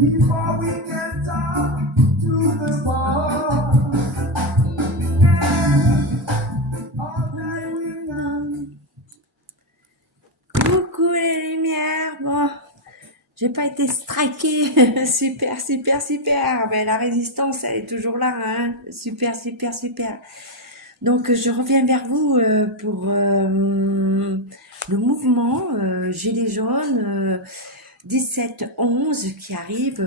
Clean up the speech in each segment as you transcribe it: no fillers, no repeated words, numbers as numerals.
Before we can talk to the bar, all night we run. Coucou les lumières, bon, j'ai pas été strikée, super, super, super, mais la résistance elle est toujours là, hein, super, super, super. Donc je reviens vers vous pour le mouvement Gilets jaunes 17-11 qui arrive,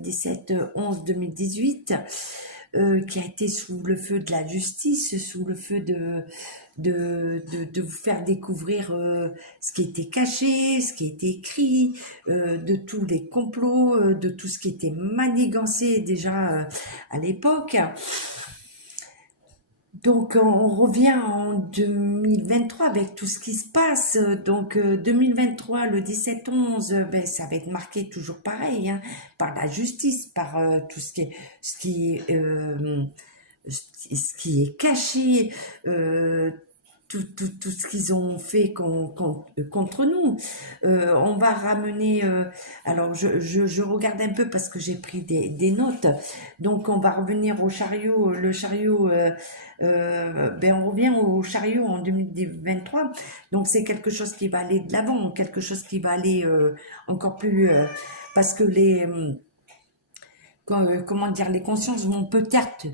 17-11-2018, qui a été sous le feu de la justice, sous le feu de vous faire découvrir ce qui était caché, ce qui était écrit, de tous les complots, de tout ce qui était manigancé déjà à l'époque. Donc on revient en 2023 avec tout ce qui se passe. Donc 2023, le 17-11, ben, ça va être marqué toujours pareil, hein, par la justice, par tout ce qui est caché, tout ce qu'ils ont fait contre nous. On va ramener... alors, je regarde un peu parce que j'ai pris des notes. Donc, on va revenir au chariot. Le chariot, ben, on revient au chariot en 2023. Donc, c'est quelque chose qui va aller de l'avant, quelque chose qui va aller encore plus... parce que comment dire, les consciences vont peut-être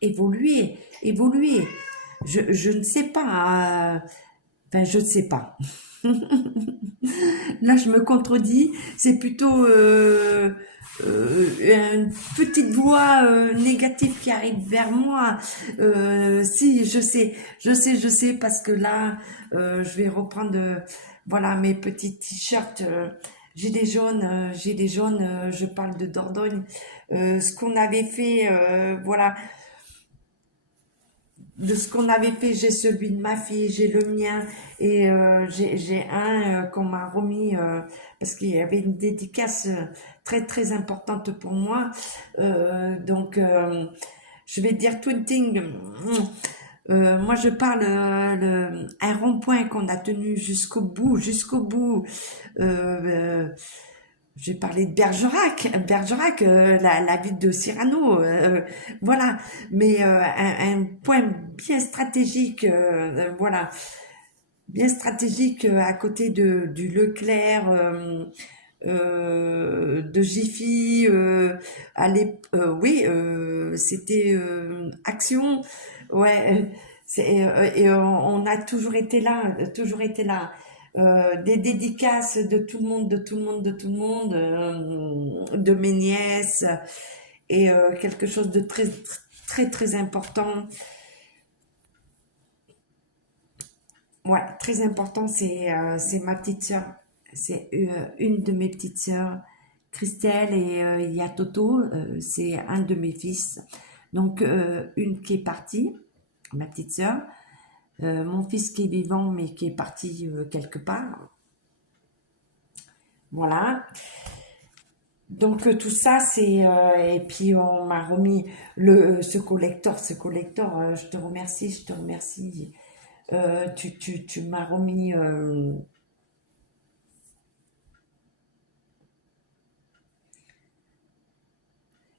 évoluer. Je ne sais pas. Enfin, je ne sais pas. Là, je me contredis. C'est plutôt une petite voix négative qui arrive vers moi. Si, je sais, parce que là, je vais reprendre, voilà, mes petits t-shirts. Gilets jaunes, je parle de Dordogne. Ce qu'on avait fait, voilà, de ce qu'on avait fait, j'ai celui de ma fille, j'ai le mien et j'ai un qu'on m'a remis parce qu'il y avait une dédicace très très importante pour moi. Donc je vais dire Twinting. Moi je parle un rond-point qu'on a tenu jusqu'au bout, Euh, j'ai parlé de Bergerac, la ville de Cyrano, voilà. Mais un point bien stratégique, voilà, bien stratégique à côté du Leclerc, de Jiffy, oui, c'était Action, ouais. Et on a toujours été là, toujours été là. Des dédicaces de tout le monde, de mes nièces, et quelque chose de très, très, très important. Ouais, très important, c'est ma petite sœur. C'est une de mes petites sœurs, Christelle, et il y a Toto, c'est un de mes fils. Donc, une qui est partie, ma petite sœur, mon fils qui est vivant, mais qui est parti quelque part. Voilà. Donc tout ça c'est et puis on m'a remis ce collector, je te remercie, tu m'as remis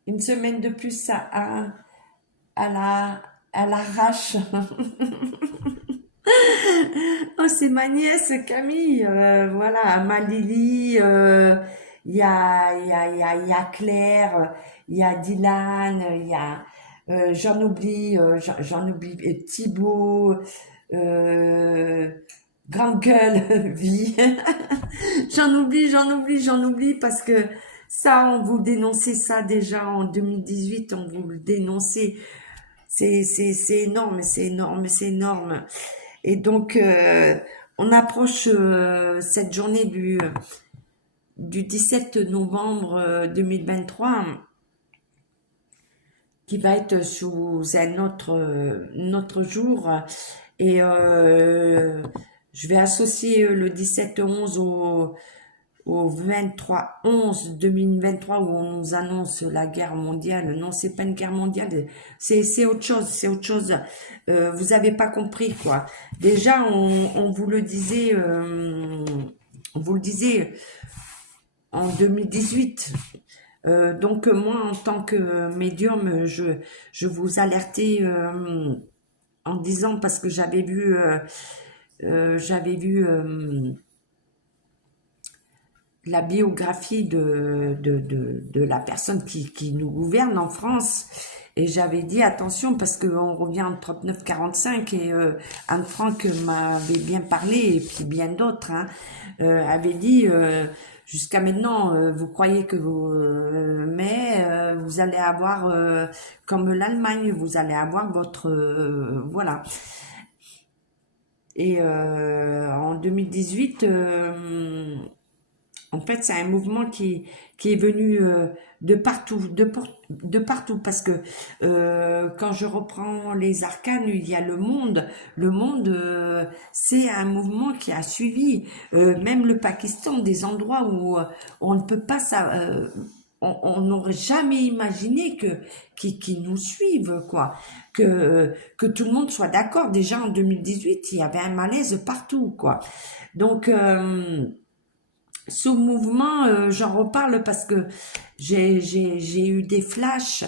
une semaine de plus à la à l'arrache. Oh, c'est ma nièce Camille, voilà, ma Lily, il y a Claire, il y a Dylan, il y a, j'en oublie Thibaut, euh, Grande Gueule, Vie. J'en oublie parce que ça, on vous dénonçait ça déjà en 2018, on vous le dénonçait. C'est énorme, c'est énorme, c'est énorme. Et donc, on approche cette journée du 17 novembre 2023 qui va être sous un autre jour. Et je vais associer le 17-11 au 23-11-2023 où on nous annonce la guerre mondiale. Non, c'est pas une guerre mondiale, c'est autre chose, c'est autre chose. Vous avez pas compris quoi. Déjà, on vous le disait on vous le disait, en 2018. Donc moi, en tant que médium, je vous alertais en disant, parce que j'avais vu la biographie de la personne qui nous gouverne en France. Et j'avais dit attention parce qu'on revient en 39-45 et Anne Frank m'avait bien parlé et puis bien d'autres avait dit jusqu'à maintenant vous croyez que vous mais vous allez avoir comme l'Allemagne, vous allez avoir votre voilà. Et en 2018 en fait, c'est un mouvement qui est venu de partout, de partout, parce que quand je reprends les arcanes, il y a le monde. Le monde, c'est un mouvement qui a suivi même le Pakistan, des endroits où on ne peut pas on n'aurait jamais imaginé qu'ils nous suivent, quoi. Que tout le monde soit d'accord. Déjà en 2018, il y avait un malaise partout, quoi. Donc ce mouvement, j'en reparle parce que j'ai eu des flashs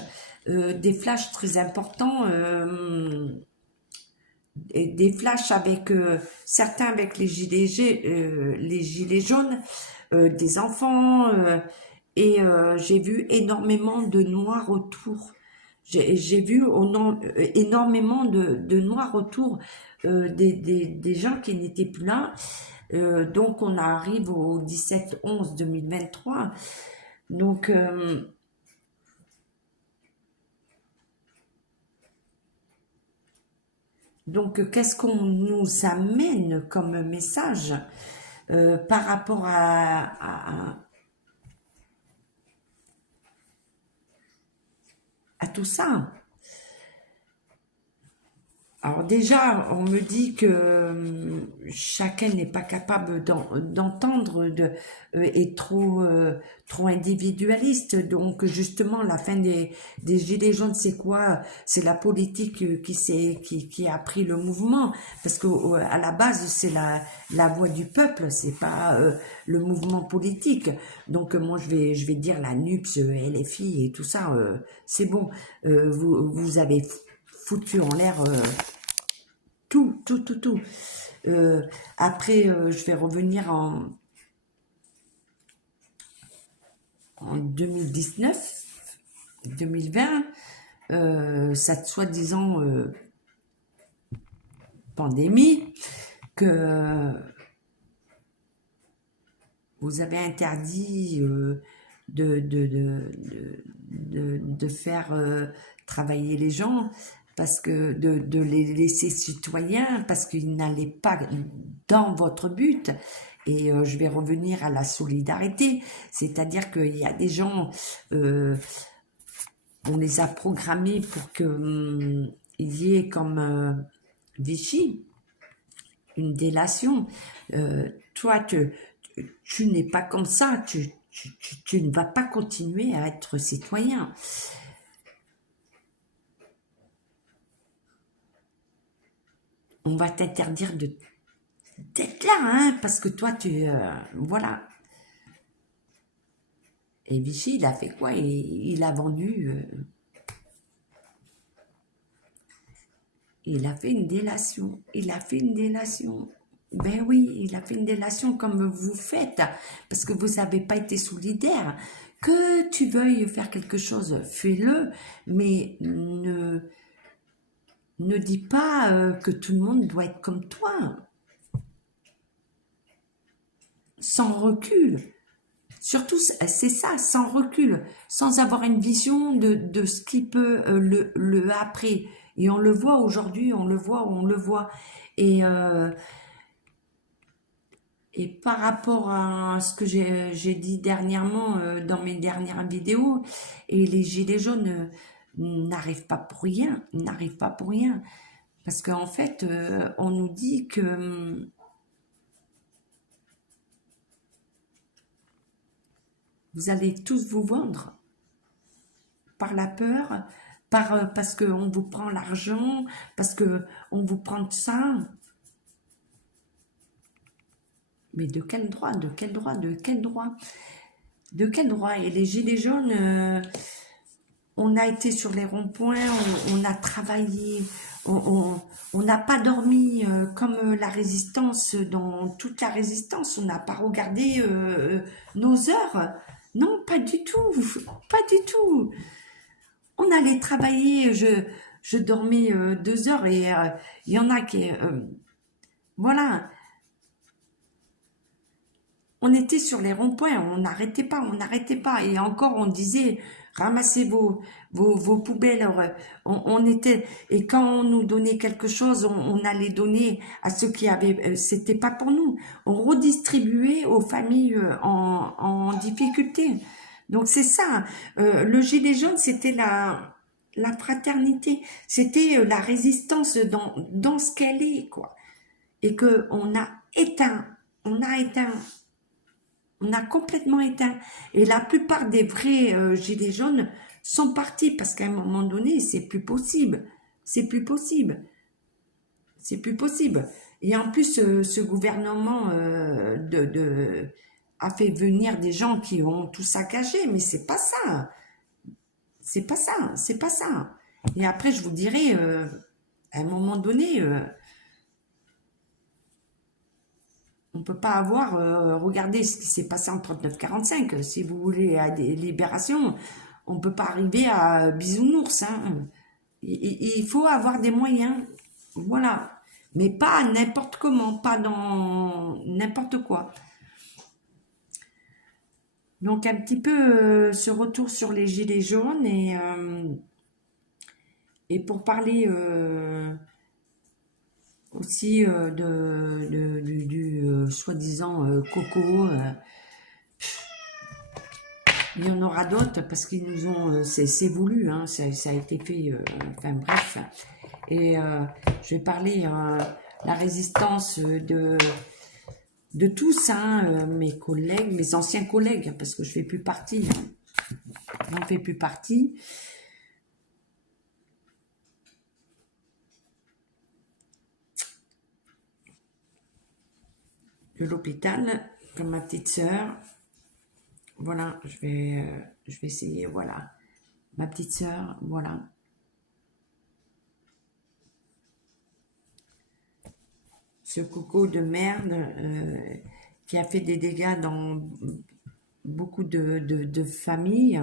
très importants, et des flashs avec certains avec les gilets jaunes, des enfants, et j'ai vu énormément de noirs autour. J'ai vu énormément de noirs autour, des gens qui n'étaient plus là. Donc on arrive au 17-11-2023. Donc qu'est-ce qu'on nous amène comme message par rapport à tout ça? Alors déjà, on me dit que chacun n'est pas capable d'entendre, est trop individualiste. Donc justement, la fin des Gilets jaunes, c'est quoi? C'est la politique qui a pris le mouvement. Parce que à la base, c'est la voix du peuple, c'est pas le mouvement politique. Donc moi, je vais dire la NUPS, LFI et tout ça, c'est bon. Vous avez foutu en l'air tout. Après, je vais revenir en 2019, 2020, cette soi-disant pandémie que vous avez interdit de faire travailler les gens, parce que de les laisser citoyens, parce qu'ils n'allaient pas dans votre but. Et je vais revenir à la solidarité, c'est-à-dire qu'il y a des gens, on les a programmés pour que il y ait comme Vichy, une délation. Toi, tu n'es pas comme ça, tu ne vas pas continuer à être citoyen. On va t'interdire d'être là, hein, parce que toi, voilà. Et Vichy, il a fait quoi? Il a vendu... il a fait une délation. Il a fait une délation. Ben oui, il a fait une délation comme vous faites, parce que vous n'avez pas été solidaire. Que tu veuilles faire quelque chose, fais-le, mais ne dis pas que tout le monde doit être comme toi. Sans recul. Surtout, c'est ça, sans recul, sans avoir une vision de ce qui peut le après. Et on le voit aujourd'hui, on le voit. Et, et par rapport à ce que j'ai dit dernièrement dans mes dernières vidéos, et les gilets jaunes n'arrivent pas pour rien, Parce qu'en fait, on nous dit que vous allez tous vous vendre par la peur, parce qu'on vous prend l'argent, parce qu'on vous prend ça. Mais de quel droit? De quel droit? De quel droit? De quel droit? Et les gilets jaunes, on a été sur les ronds-points, on a travaillé, on n'a pas dormi comme la résistance, dans toute la résistance, on n'a pas regardé nos heures. Non, pas du tout, pas du tout. On allait travailler, je dormais 2 heures et il y en a qui... voilà, on était sur les ronds-points, on n'arrêtait pas, on n'arrêtait pas. Et encore, on disait, ramassez vos poubelles. On était, et quand on nous donnait quelque chose, on allait donner à ceux qui avaient, c'était pas pour nous. On redistribuait aux familles en difficulté. Donc c'est ça. Le gilet jaune, c'était la fraternité. C'était la résistance dans ce qu'elle est, quoi. Et que on a éteint on a complètement éteint. Et la plupart des vrais gilets jaunes sont partis parce qu'à un moment donné, c'est plus possible. C'est plus possible. C'est plus possible. Et en plus, ce gouvernement a fait venir des gens qui ont tout saccagé, mais c'est pas ça. C'est pas ça. C'est pas ça. Et après, je vous dirai, à un moment donné, on peut pas avoir, regardez ce qui s'est passé en 39-45. Si vous voulez à des libérations, on peut pas arriver à bisounours. Hein. Il faut avoir des moyens, voilà. Mais pas n'importe comment, pas dans n'importe quoi. Donc un petit peu ce retour sur les gilets jaunes et pour parler aussi du soi-disant coco. Il y en aura d'autres parce qu'ils nous ont, c'est voulu, hein, ça a été fait, enfin bref. Et je vais parler la résistance de tous, hein, mes collègues, mes anciens collègues, parce que je fais plus partie, hein, j'en fais plus partie. De l'hôpital, comme ma petite sœur. Voilà, je vais essayer, voilà. Ma petite sœur, voilà. Ce coco de merde qui a fait des dégâts dans beaucoup de familles.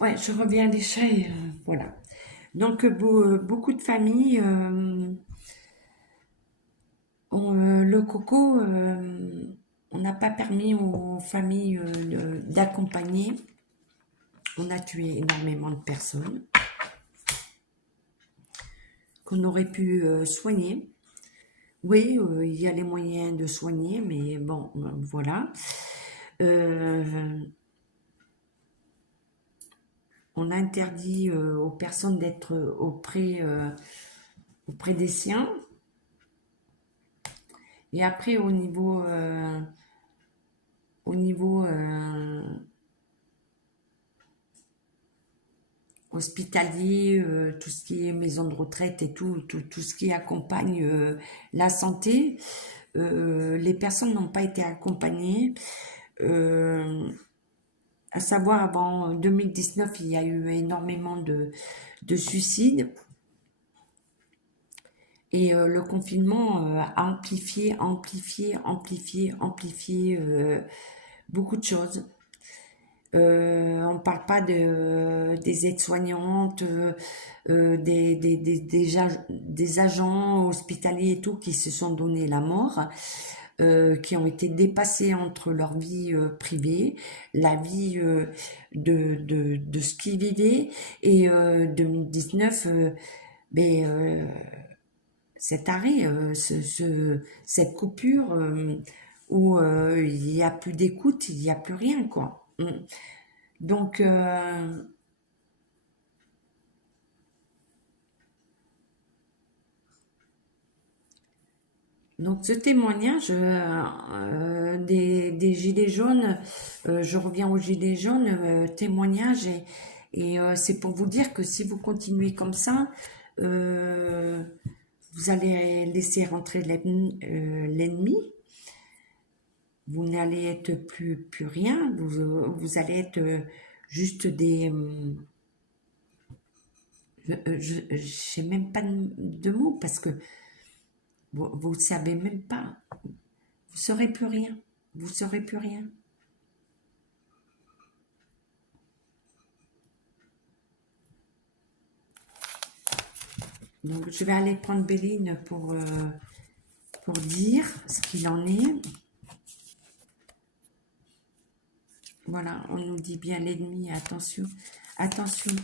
Ouais, je reviens des chats, voilà. Donc, beaucoup de familles le coco, on n'a pas permis aux familles d'accompagner. On a tué énormément de personnes qu'on aurait pu soigner. Oui, il y a les moyens de soigner, mais bon, voilà. On a interdit aux personnes d'être auprès des siens. Et après, au niveau hospitalier, tout ce qui est maison de retraite et tout ce qui accompagne la santé, les personnes n'ont pas été accompagnées. À savoir, avant 2019, il y a eu énormément de suicides. Et le confinement a amplifié beaucoup de choses. On ne parle pas des aides-soignantes, des agents hospitaliers et tout qui se sont donné la mort, qui ont été dépassés entre leur vie privée, la vie de ce qu'ils vivaient, et 2019, ben, cet arrêt, cette coupure où il n'y a plus d'écoute, il n'y a plus rien, quoi. Donc, Donc ce témoignage des gilets jaunes, je reviens aux gilets jaunes, témoignage et c'est pour vous dire que si vous continuez comme ça, euh, vous allez laisser rentrer l'ennemi, vous n'allez être plus rien, vous allez être juste des... je sais même pas de mots parce que vous savez même pas, vous saurez plus rien, vous saurez plus rien. Donc je vais aller prendre Béline pour dire ce qu'il en est. Voilà, on nous dit bien l'ennemi, attention, attention,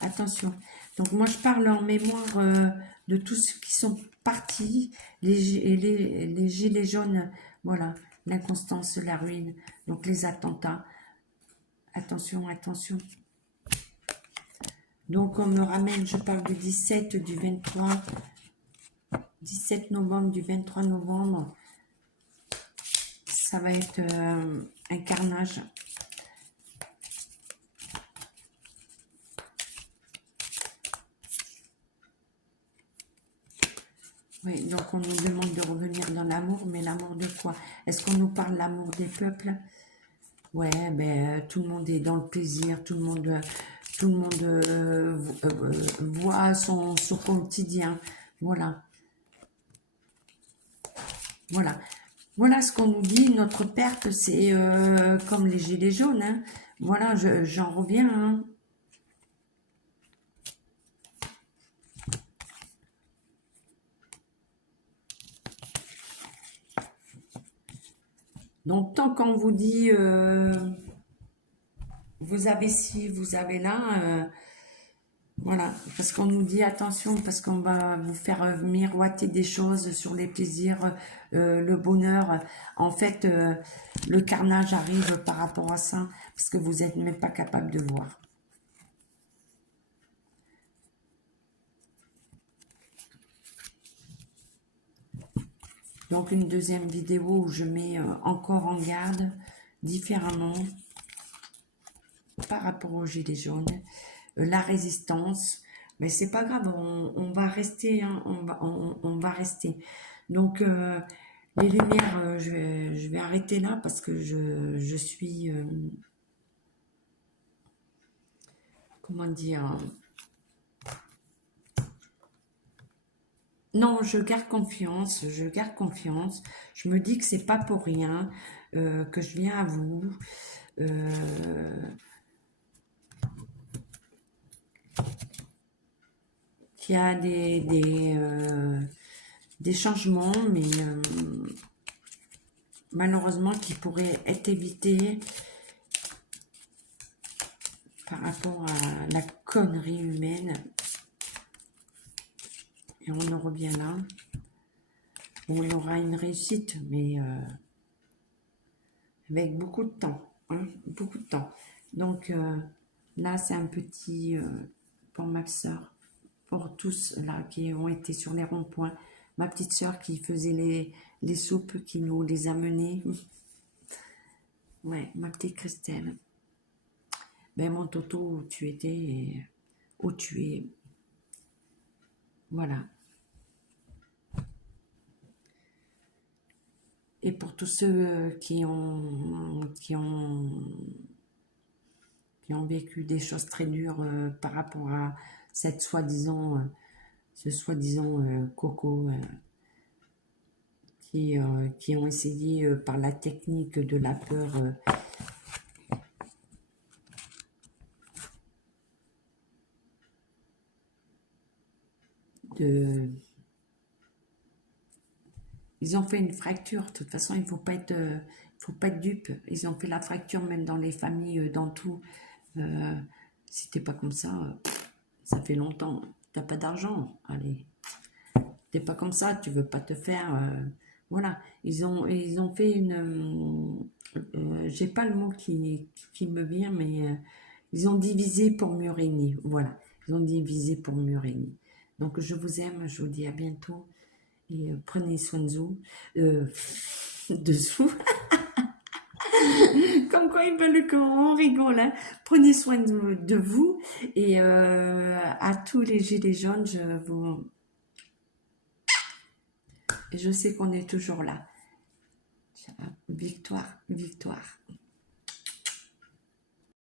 attention. Donc moi je parle en mémoire de tous ceux qui sont partis, les gilets jaunes, voilà, l'inconstance, la ruine, donc les attentats. Attention, attention. Donc on me ramène, je parle du 17, du 23, 17 novembre, du 23 novembre. Ça va être un carnage. Oui, donc on nous demande de revenir dans l'amour, mais l'amour de quoi? Est-ce qu'on nous parle de l'amour des peuples? Ouais, ben tout le monde est dans le plaisir, tout le monde voit son quotidien. Voilà, voilà. Voilà ce qu'on nous dit, notre perte, c'est comme les gilets jaunes. Hein. Voilà, j'en reviens. Hein. Donc, tant qu'on vous dit, vous avez ci, vous avez là, voilà, parce qu'on nous dit attention, parce qu'on va vous faire miroiter des choses sur les plaisirs, le bonheur. En fait, le carnage arrive par rapport à ça, parce que vous n'êtes même pas capable de voir. Donc, une deuxième vidéo où je mets encore en garde différemment par rapport aux gilets jaunes, la résistance, mais c'est pas grave, on va rester, hein, on va rester. Donc les lumières, je vais arrêter là parce que je suis, comment dire, non, je garde confiance, je garde confiance. Je me dis que c'est pas pour rien que je viens à vous. Qu'il y a des changements, mais malheureusement qui pourraient être évités par rapport à la connerie humaine. Et on en revient là. On aura une réussite, mais avec beaucoup de temps. Hein, beaucoup de temps. Donc là, c'est un petit pour ma soeur, pour tous là qui ont été sur les ronds-points. Ma petite soeur qui faisait les soupes, qui nous les a menées. Ouais, ma petite Christelle. Ben, mon Toto, où tu étais et où tu es. Voilà. Et pour tous ceux qui ont vécu des choses très dures par rapport à cette ce soi-disant coco qui ont essayé par la technique de la peur de... Ils ont fait une fracture. De toute façon, il ne faut pas être dupe. Ils ont fait la fracture même dans les familles, dans tout. Si t'es pas comme ça, ça fait longtemps. T'as pas d'argent. Allez. T'es pas comme ça, tu veux pas te faire. Voilà. Ils ont fait une. J'ai pas le mot qui me vient, mais ils ont divisé pour mieux régner. Voilà. Ils ont divisé pour mieux régner. Donc je vous aime, je vous dis à bientôt. Et prenez soin de vous. De vous. Comme quoi ils veulent qu'on rigole. Hein. Prenez soin de vous. Et à tous les gilets jaunes, je sais qu'on est toujours là. Victoire, victoire.